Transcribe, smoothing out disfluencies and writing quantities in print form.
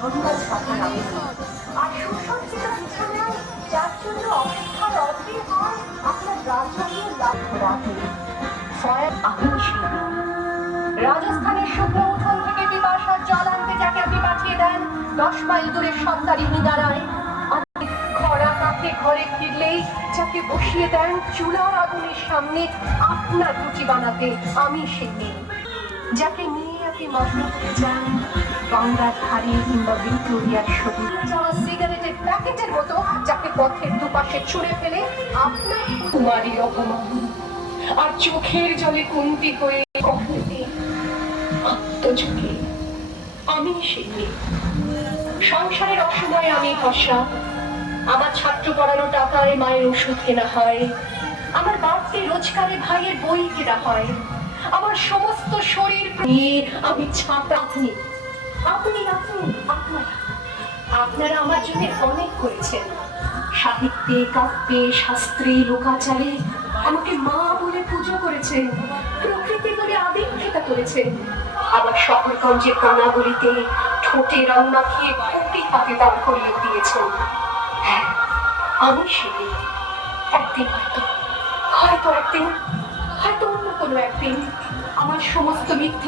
ধন্যবাদ পাঠান আমি আর সুসজ্জিত বিছানায় যার জন্য অপেক্ষার অধীর হয় আপনার রাজকীয় রাতে ফয়েল আমি শিল্পী রাজস্থানের শুকনো উঠোন থেকে পিপাসার জল আনতে যাকে আপনি পাঠিয়ে দেন 10 মাইল দূরের সন্তারি মিনারায় খরা কাপে ঘরে ফিরলেই যাকে বসিয়ে দেন চুলার আগুনের সামনে আপনার রুটি বানাতে আমি শিল্পী যাকে নিয়ে আপনি মশলা যান গঙ্গার ধারে কিংবা ভিক্টোরিয়ার সবুজ যাওয়া সিগারেটের প্যাকেটের মতো যাকে পথের দুপাশে ছুঁড়ে ফেলে আপনার কুমারী অপমান আর চোখের জলে কুন্তি হয়ে আত্মঝুঁকি আমি শিল্পী সংসারের অসময়ে আমি ভরসা আমার ছাত্র পড়ানো টাকায় মায়ের ওষুধ কেনা হয় আমার বাড়তি রোজগারে ভাইয়ের বই কেনা হয় আমার সমস্ত শরীর নিয়ে আমি ছাতা আপনি আপনি আপনি আপনারা আপনারা আমার জন্য অনেক করেছেন সাহিত্যে কাব্যে শাস্ত্রে লোকাচারে আমাকে মা বলে পুজো করেছেন প্রকৃতি বলে আবির্ভূতা করেছেন আবার শহরগঞ্জের কানাগড়িতে ঠোঁটে রং মাখিয়ে কোটি পাতে দাঁড় করিয়ে দিয়েছেন হ্যাঁ আমি সেই একদিন হয়তো একদিন হয়তো অন্য কোনো একদিন আমার সমস্ত মিথ্যে